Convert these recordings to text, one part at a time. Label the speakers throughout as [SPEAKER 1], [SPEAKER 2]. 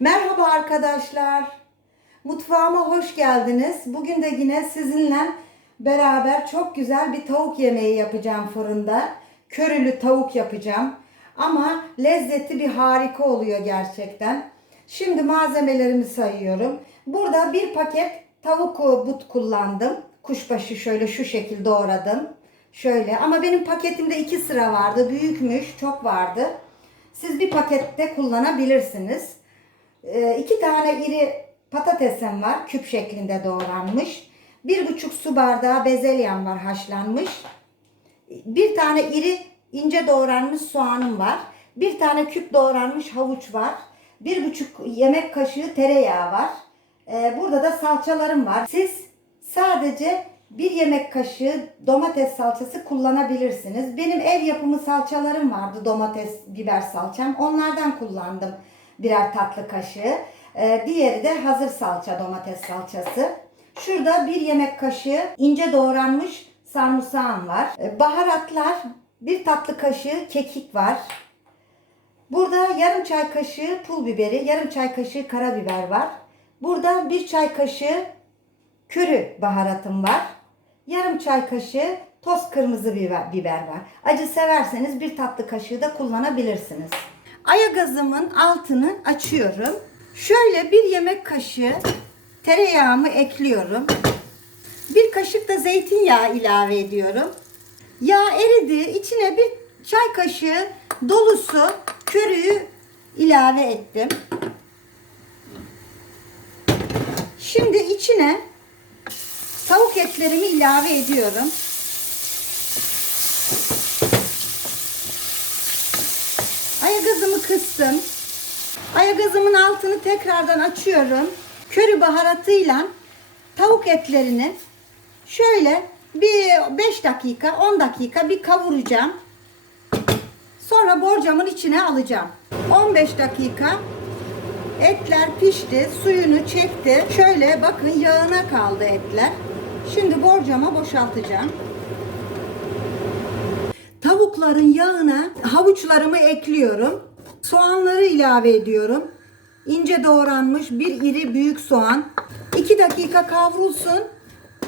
[SPEAKER 1] Merhaba arkadaşlar. Mutfağıma hoş geldiniz. Bugün de yine sizinle beraber çok güzel bir tavuk yemeği yapacağım fırında. Körülü tavuk yapacağım. Ama lezzeti bir harika oluyor gerçekten. Şimdi malzemelerimi sayıyorum. Burada bir paket tavuk but kullandım. Kuşbaşı şöyle şu şekilde doğradım. Şöyle ama benim paketimde iki sıra vardı. Büyükmüş, çok vardı. Siz bir pakette kullanabilirsiniz. Ee, iki tane iri patatesim var. Küp şeklinde doğranmış. Bir buçuk su bardağı bezelyem var haşlanmış. Bir tane iri ince doğranmış soğanım var. Bir tane küp doğranmış havuç var. Bir buçuk yemek kaşığı tereyağı var. Ee, burada da salçalarım var. Siz sadece bir yemek kaşığı domates salçası kullanabilirsiniz. Benim ev yapımı salçalarım vardı. Domates, biber salçam. Onlardan kullandım birer tatlı kaşığı. Ee, diğeri de hazır salça, domates salçası. Şurada bir yemek kaşığı ince doğranmış sarımsağım var. Ee, baharatlar, bir tatlı kaşığı kekik var. Burada yarım çay kaşığı pul biberi, yarım çay kaşığı karabiber var. Burada bir çay kaşığı körü baharatım var. Yarım çay kaşığı toz kırmızı biber var. Acı severseniz bir tatlı kaşığı da kullanabilirsiniz. Ayagazımın altını açıyorum. Şöyle bir yemek kaşığı tereyağımı ekliyorum. Bir kaşık da zeytinyağı ilave ediyorum. Yağ eridi. İçine bir çay kaşığı dolusu körüyü ilave ettim. Şimdi içine tavuk etlerimi ilave ediyorum. Ayagazımı kıstım. Ayagazımın altını tekrardan açıyorum. Köri baharatıyla tavuk etlerini şöyle bir 5 dakika 10 dakika bir kavuracağım. Sonra borcamın içine alacağım. 15 dakika etler pişti, suyunu çekti. Şöyle bakın yağına kaldı etler. Şimdi borcama boşaltacağım. Tavukların yağına havuçlarımı ekliyorum. Soğanları ilave ediyorum. İnce doğranmış bir iri büyük soğan. 2 dakika kavrulsun.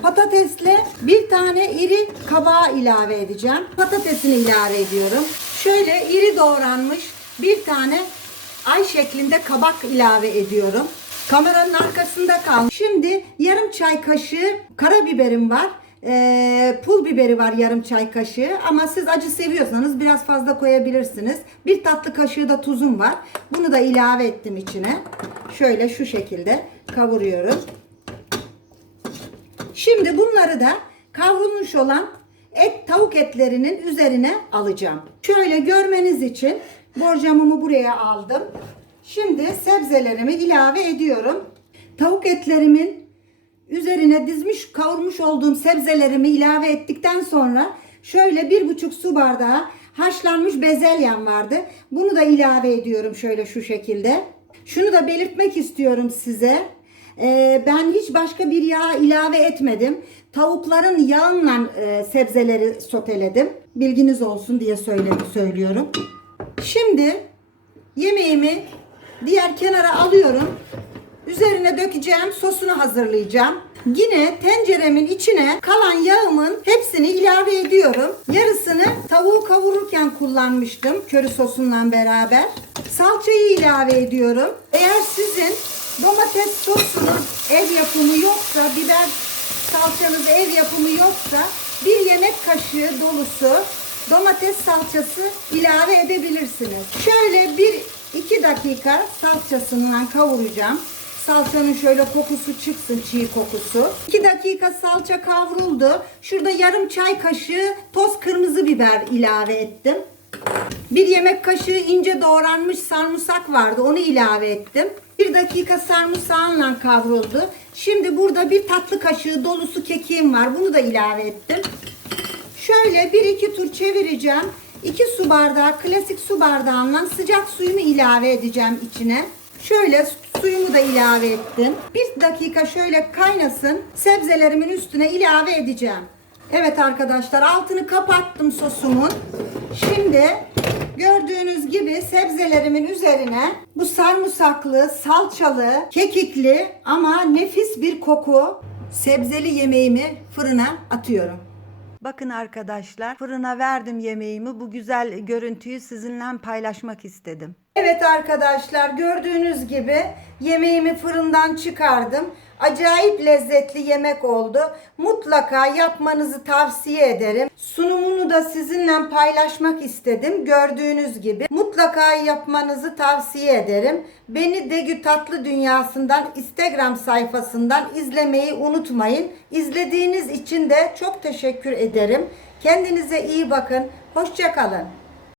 [SPEAKER 1] Patatesle bir tane iri kabağı ilave edeceğim. Patatesini ilave ediyorum. Şöyle iri doğranmış bir tane ay şeklinde kabak ilave ediyorum. Kameranın arkasında kalmış. Şimdi yarım çay kaşığı karabiberim var. Ee, pul biberi var yarım çay kaşığı ama siz acı seviyorsanız biraz fazla koyabilirsiniz. Bir tatlı kaşığı da tuzum var. Bunu da ilave ettim içine. Şöyle şu şekilde kavuruyorum. Şimdi bunları da kavrulmuş olan et tavuk etlerinin üzerine alacağım. Şöyle görmeniz için borcamımı buraya aldım. Şimdi sebzelerimi ilave ediyorum. Tavuk etlerimin üzerine dizmiş kavurmuş olduğum sebzelerimi ilave ettikten sonra şöyle bir buçuk su bardağı haşlanmış bezelyem vardı. Bunu da ilave ediyorum şöyle şu şekilde. Şunu da belirtmek istiyorum size. Ee, ben hiç başka bir yağ ilave etmedim. Tavukların yağınla e, sebzeleri soteledim. Bilginiz olsun diye söyle, söylüyorum. Şimdi yemeğimi diğer kenara alıyorum. Üzerine dökeceğim sosunu hazırlayacağım. Yine tenceremin içine kalan yağımın hepsini ilave ediyorum. Yarısını tavuğu kavururken kullanmıştım köri sosunla beraber. Salçayı ilave ediyorum. Eğer sizin domates sosunuz ev yapımı yoksa, biber salçanız ev yapımı yoksa bir yemek kaşığı dolusu domates salçası ilave edebilirsiniz. Şöyle bir iki dakika salçasından kavuracağım. Salçanın şöyle kokusu çıksın çiğ kokusu. 2 dakika salça kavruldu. Şurada yarım çay kaşığı toz kırmızı biber ilave ettim. Bir yemek kaşığı ince doğranmış sarımsak vardı. Onu ilave ettim. Bir dakika sarımsağınla kavruldu. Şimdi burada bir tatlı kaşığı dolusu kekiğim var. Bunu da ilave ettim. Şöyle bir iki tur çevireceğim. 2 su bardağı klasik su bardağından sıcak suyumu ilave edeceğim içine. Şöyle suyumu da ilave ettim. Bir dakika şöyle kaynasın. Sebzelerimin üstüne ilave edeceğim. Evet arkadaşlar altını kapattım sosumun. Şimdi Gördüğünüz gibi sebzelerimin üzerine bu sarımsaklı, salçalı, kekikli ama nefis bir koku sebzeli yemeğimi fırına atıyorum.
[SPEAKER 2] Bakın arkadaşlar fırına verdim yemeğimi. Bu güzel görüntüyü sizinle paylaşmak istedim.
[SPEAKER 1] Evet arkadaşlar gördüğünüz gibi yemeğimi fırından çıkardım. Acayip lezzetli yemek oldu. Mutlaka yapmanızı tavsiye ederim. Sunumunu da sizinle paylaşmak istedim. Gördüğünüz gibi mutlaka yapmanızı tavsiye ederim. Beni Degü Tatlı Dünyası'ndan Instagram sayfasından izlemeyi unutmayın. İzlediğiniz için de çok teşekkür ederim. Kendinize iyi bakın. Hoşçakalın.